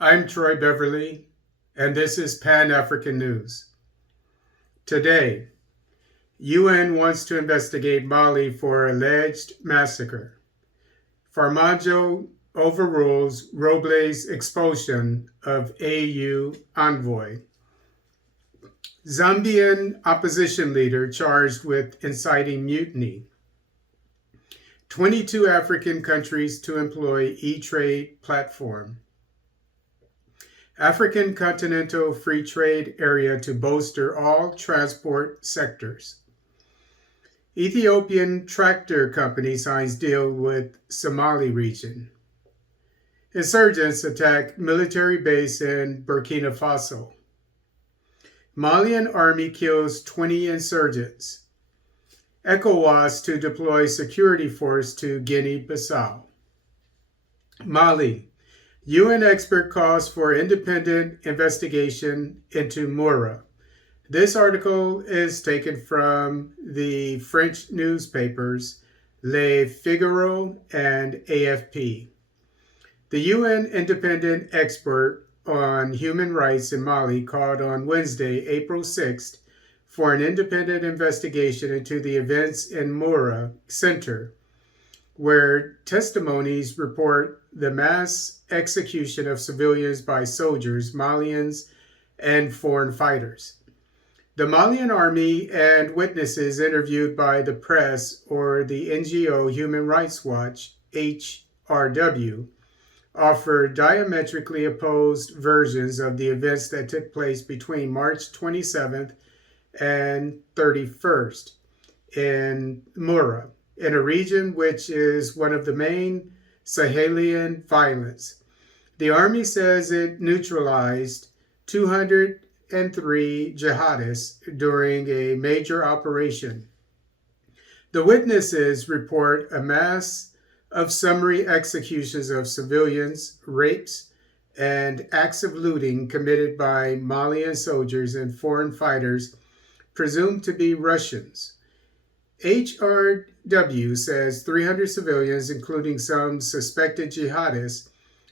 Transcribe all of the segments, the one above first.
I'm Troy Beverly, and this is Pan-African News. Today, UN wants to investigate Mali for alleged massacre. Farmaajo overrules Roble's expulsion of AU envoy. Zambian opposition leader charged with inciting mutiny. 22 African countries to employ e-trade platform. African Continental Free Trade Area to bolster all transport sectors. Ethiopian tractor company signs deal with Somali region. Insurgents attack military base in Burkina Faso. Malian army kills 20 insurgents. ECOWAS to deploy security force to Guinea-Bissau. Mali. UN expert calls for independent investigation into Mura. This article is taken from the French newspapers Le Figaro and AFP. The UN independent expert on human rights in Mali called on Wednesday, April 6th, for an independent investigation into the events in Mura Center, where testimonies report the mass execution of civilians by soldiers, Malians, and foreign fighters. The Malian army and witnesses interviewed by the press or the NGO Human Rights Watch, HRW, offer diametrically opposed versions of the events that took place between March 27th and 31st in Mura, in a region which is one of the main Sahelian violence. The army says it neutralized 203 jihadists during a major operation. The witnesses report a mass of summary executions of civilians, rapes, and acts of looting committed by Malian soldiers and foreign fighters presumed to be Russians. HRW says 300 civilians, including some suspected jihadists,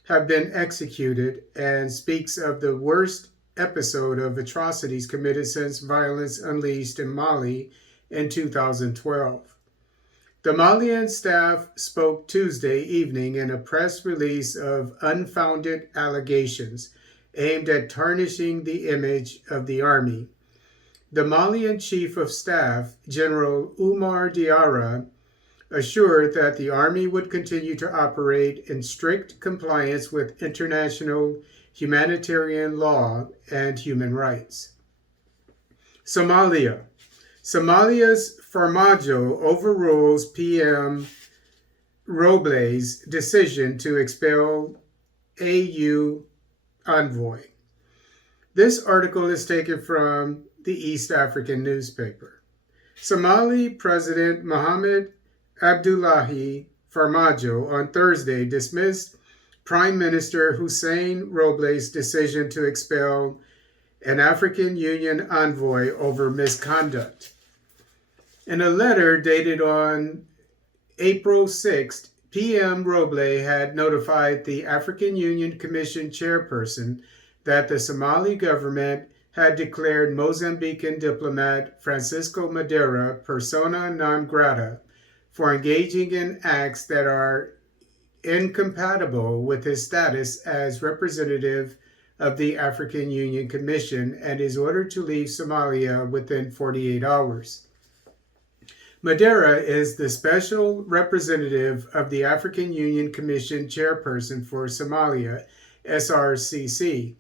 have been executed and speaks of the worst episode of atrocities committed since violence unleashed in Mali in 2012. The Malian staff spoke Tuesday evening in a press release of unfounded allegations aimed at tarnishing the image of the army. The Malian Chief of Staff, General Umar Diarra, assured that the army would continue to operate in strict compliance with international humanitarian law and human rights. Somalia. Somalia's Farmaajo overrules PM Roble's decision to expel AU envoy. This article is taken from the East African newspaper. Somali President Mohamed Abdullahi Farmaajo on Thursday dismissed Prime Minister Hussein Roble's decision to expel an African Union envoy over misconduct. In a letter dated on April 6th, PM Roble had notified the African Union Commission chairperson that the Somali government had declared Mozambican diplomat Francisco Madeira persona non grata for engaging in acts that are incompatible with his status as representative of the African Union Commission and is ordered to leave Somalia within 48 hours. Madeira is the special representative of the African Union Commission chairperson for Somalia, SRCC.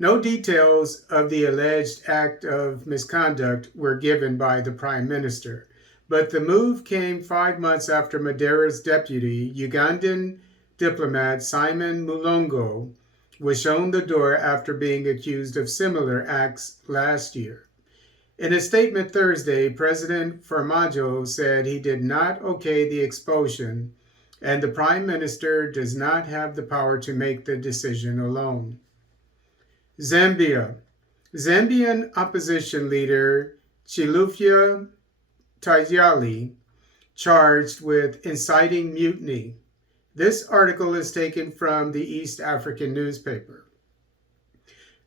No details of the alleged act of misconduct were given by the Prime Minister, but the move came 5 months after Madeira's deputy, Ugandan diplomat Simon Mulongo, was shown the door after being accused of similar acts last year. In a statement Thursday, President Farmaajo said he did not okay the expulsion, and the Prime Minister does not have the power to make the decision alone. Zambia. Zambian opposition leader Chilufya Tayali charged with inciting mutiny. This article is taken from the East African newspaper.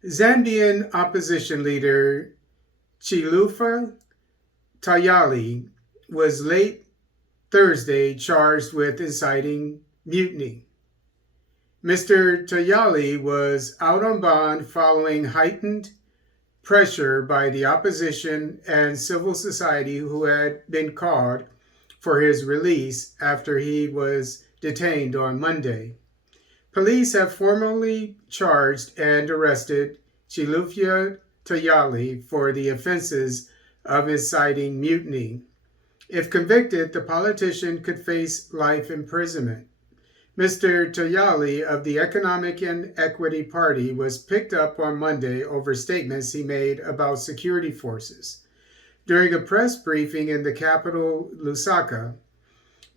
Zambian opposition leader Chilufa Tayali was late Thursday charged with inciting mutiny. Mr. Tayali was out on bond following heightened pressure by the opposition and civil society, who had been called for his release after he was detained on Monday. Police have formally charged and arrested Chilufa Tayali for the offenses of inciting mutiny. If convicted, the politician could face life imprisonment. Mr. Tayali of the Economic and Equity Party was picked up on Monday over statements he made about security forces. During a press briefing in the capital, Lusaka,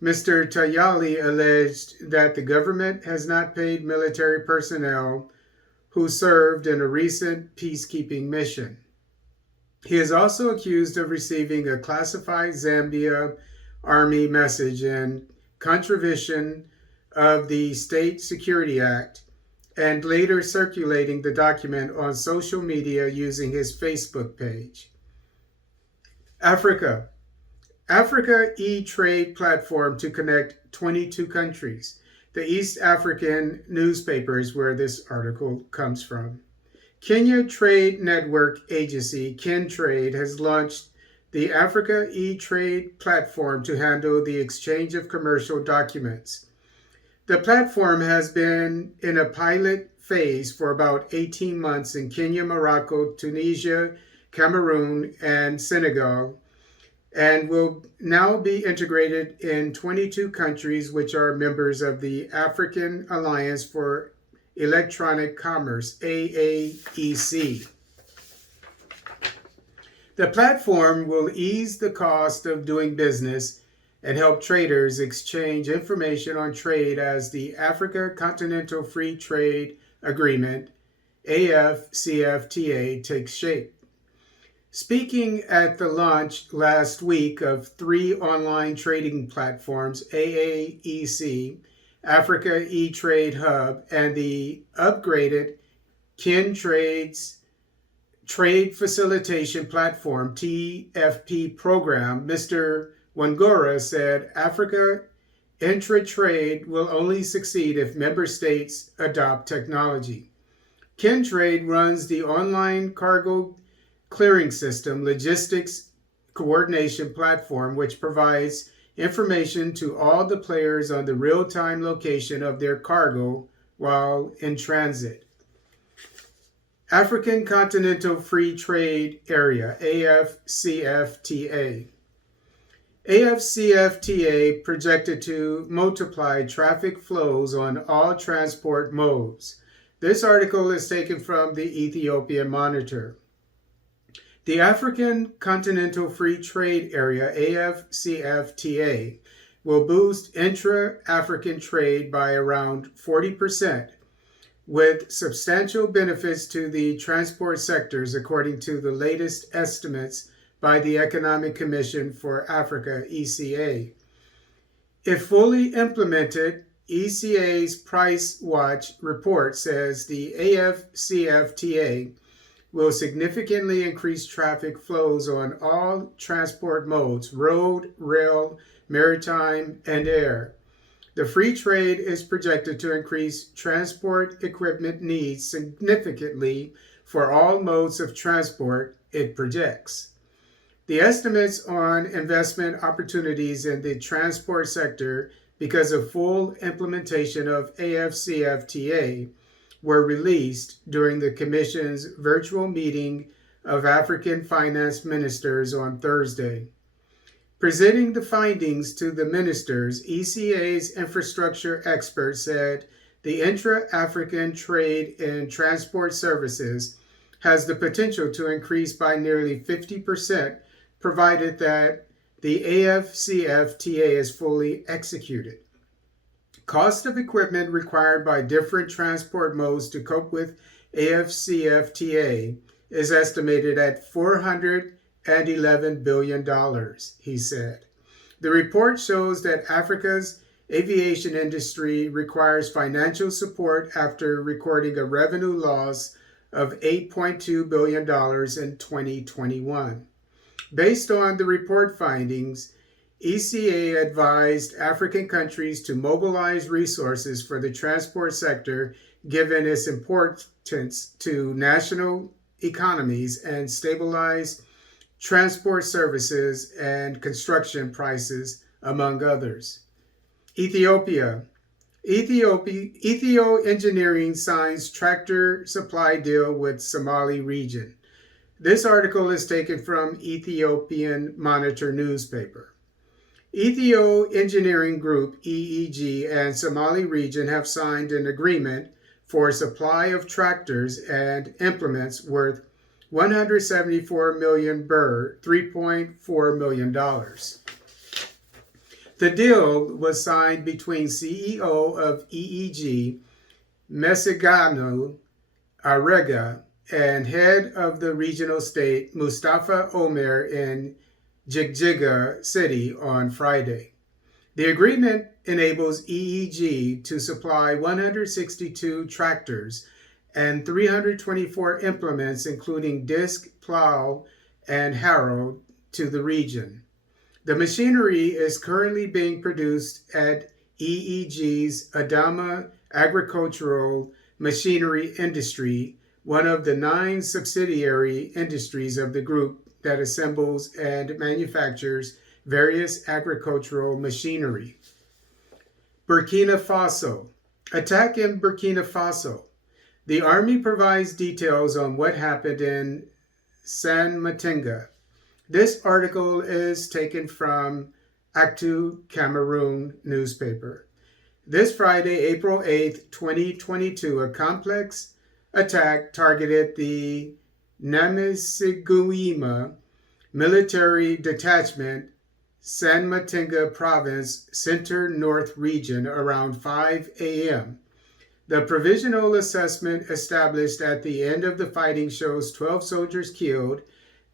Mr. Tayali alleged that the government has not paid military personnel who served in a recent peacekeeping mission. He is also accused of receiving a classified Zambia Army message in contravention of the State Security Act and later circulating the document on social media using his Facebook page. Africa e-trade platform to connect 22 countries. The East African newspapers where this article comes from. Kenya Trade Network Agency, KenTrade, has launched the Africa e-trade platform to handle the exchange of commercial documents. The platform has been in a pilot phase for about 18 months in Kenya, Morocco, Tunisia, Cameroon, and Senegal, and will now be integrated in 22 countries which are members of the African Alliance for Electronic Commerce, AAEC. The platform will ease the cost of doing business and help traders exchange information on trade as the Africa Continental Free Trade Agreement, AfCFTA, takes shape. Speaking at the launch last week of 3 online trading platforms, AAEC, Africa E-Trade Hub, and the upgraded KenTrade's Trade Facilitation Platform, TFP program, Mr. Wangora said Africa intra-trade will only succeed if member states adopt technology. KenTrade runs the online cargo clearing system logistics coordination platform, which provides information to all the players on the real-time location of their cargo while in transit. African Continental Free Trade Area, AfCFTA. AfCFTA projected to multiply traffic flows on all transport modes. This article is taken from the Ethiopian Monitor. The African Continental Free Trade Area, AfCFTA, will boost intra-African trade by around 40%, with substantial benefits to the transport sectors, according to the latest estimates by the Economic Commission for Africa, ECA. If fully implemented, ECA's Price Watch report says the AfCFTA will significantly increase traffic flows on all transport modes, road, rail, maritime, and air. The free trade is projected to increase transport equipment needs significantly for all modes of transport, it projects. The estimates on investment opportunities in the transport sector because of full implementation of AfCFTA were released during the Commission's virtual meeting of African finance ministers on Thursday. Presenting the findings to the ministers, ECA's infrastructure expert said the intra-African trade in transport services has the potential to increase by nearly 50%, provided that the AfCFTA is fully executed. Cost of equipment required by different transport modes to cope with AfCFTA is estimated at $411 billion, he said. The report shows that Africa's aviation industry requires financial support after recording a revenue loss of $8.2 billion in 2021. Based on the report findings, ECA advised African countries to mobilize resources for the transport sector given its importance to national economies and stabilize transport services and construction prices, among others. Ethiopia. Ethio Engineering signs tractor supply deal with Somali region. This article is taken from Ethiopian Monitor newspaper. Ethio Engineering Group, EEG, and Somali region have signed an agreement for supply of tractors and implements worth 174 million birr, $3.4 million. The deal was signed between CEO of EEG, Messigano Arega, and head of the regional state, Mustafa Omer, in Jigjiga City on Friday. The agreement enables EEG to supply 162 tractors and 324 implements, including disc, plow, and harrow, to the region. The machinery is currently being produced at EEG's Adama Agricultural Machinery Industry, one of the 9 subsidiary industries of the group that assembles and manufactures various agricultural machinery. Burkina Faso. Attack in Burkina Faso. The army provides details on what happened in San Matinga. This article is taken from Actu Cameroon newspaper. This Friday, April 8th, 2022, a complex attack targeted the Namasiguima military detachment, San Matinga province, center north region around 5 a.m. The provisional assessment established at the end of the fighting shows 12 soldiers killed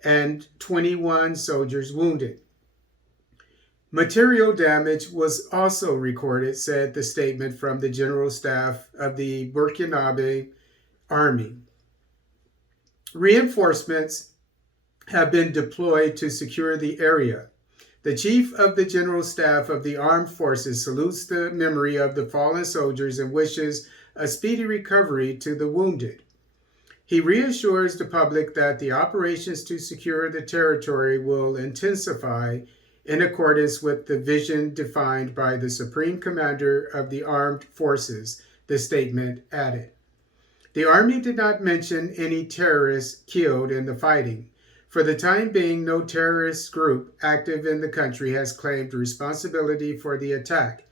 and 21 soldiers wounded. Material damage was also recorded, said the statement from the General Staff of the Burkinabe Army. Reinforcements have been deployed to secure the area. The Chief of the General Staff of the Armed Forces salutes the memory of the fallen soldiers and wishes a speedy recovery to the wounded. He reassures the public that the operations to secure the territory will intensify in accordance with the vision defined by the Supreme Commander of the Armed Forces, the statement added. The Army did not mention any terrorists killed in the fighting. For the time being, no terrorist group active in the country has claimed responsibility for the attack,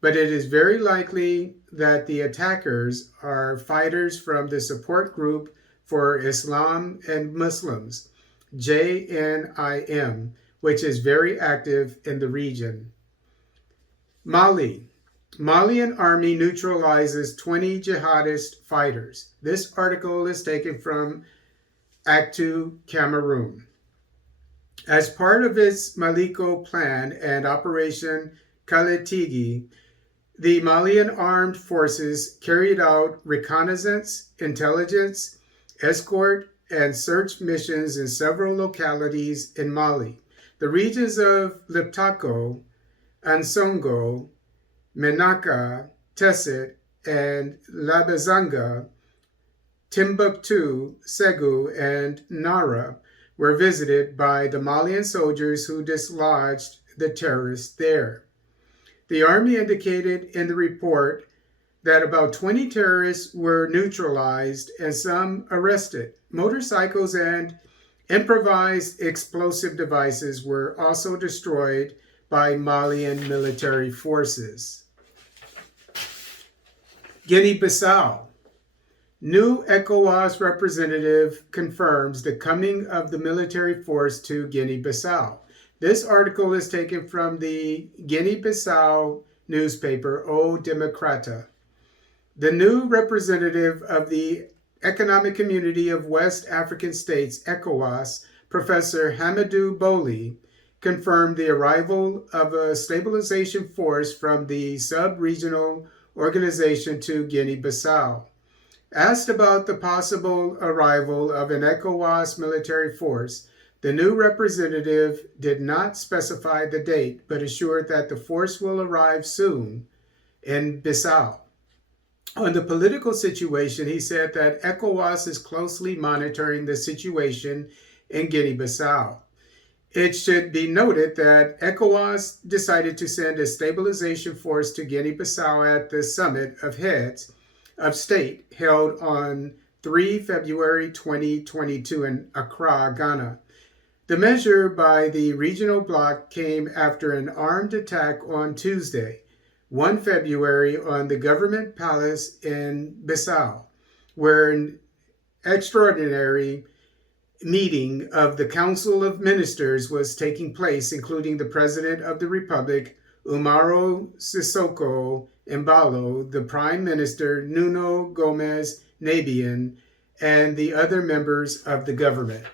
but it is very likely that the attackers are fighters from the Support Group for Islam and Muslims, JNIM, which is very active in the region. Mali. Malian army neutralizes 20 jihadist fighters. This article is taken from Actu Cameroon. As part of its Maliko plan and Operation Kaletigi, the Malian armed forces carried out reconnaissance, intelligence, escort, and search missions in several localities in Mali. The regions of Liptako, Ansongo, Menaka, Tessit, and Labazanga, Timbuktu, Segu, and Nara were visited by the Malian soldiers who dislodged the terrorists there. The army indicated in the report that about 20 terrorists were neutralized and some arrested. Motorcycles and improvised explosive devices were also destroyed by Malian military forces. Guinea-Bissau. New ECOWAS representative confirms the coming of the military force to Guinea-Bissau. This article is taken from the Guinea-Bissau newspaper O Democrata. The new representative of the Economic Community of West African States, ECOWAS, Professor Hamidou Boli, confirmed the arrival of a stabilization force from the sub-regional organization to Guinea-Bissau. Asked about the possible arrival of an ECOWAS military force, the new representative did not specify the date, but assured that the force will arrive soon in Bissau. On the political situation, he said that ECOWAS is closely monitoring the situation in Guinea-Bissau. It should be noted that ECOWAS decided to send a stabilization force to Guinea-Bissau at the Summit of Heads of State held on 3 February 2022 in Accra, Ghana. The measure by the regional bloc came after an armed attack on Tuesday, 1 February, on the government palace in Bissau, where an extraordinary meeting of the Council of Ministers was taking place, including the President of the Republic, Umaro Sissoco Embalo, the Prime Minister, Nuno Gomes Nabian, and the other members of the government.